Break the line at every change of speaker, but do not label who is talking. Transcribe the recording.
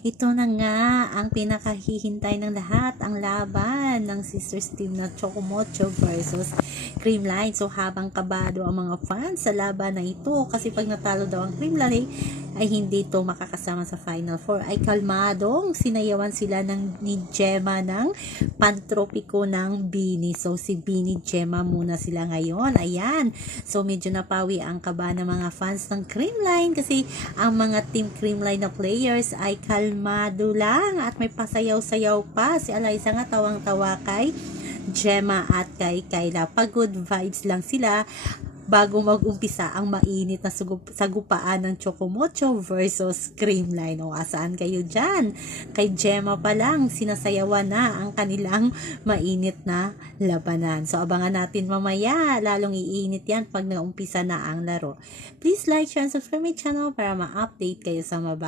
Ito na nga ang pinakahihintay ng lahat, ang laban ng Sisters Team na Chocomocho versus Creamline. So habang kabado ang mga fans sa laban na ito kasi pag natalo daw ang Creamline ay hindi ito makakasama sa Final Four. Ay kalmadong sinayawan sila ng ni Gemma ng pantropiko ng Bini. So si Bini Gemma muna sila ngayon. Ayan. So medyo napawi ang kaba ng mga fans ng Creamline kasi ang mga team Creamline na players ay kalmado lang at may pasayaw-sayaw pa. Si Eliza nga tawang-tawa kay Gemma at kay Kayla. Pag good vibes lang sila bago mag-umpisa ang mainit na sagupaan ng Chocomocho versus Creamline. O asaan kayo dyan? Kay Gemma pa lang, sinasayawan na ang kanilang mainit na labanan. So abangan natin mamaya, lalong iinit yan pag naumpisa na ang laro. Please like, share, and subscribe my channel para ma-update kayo sa mga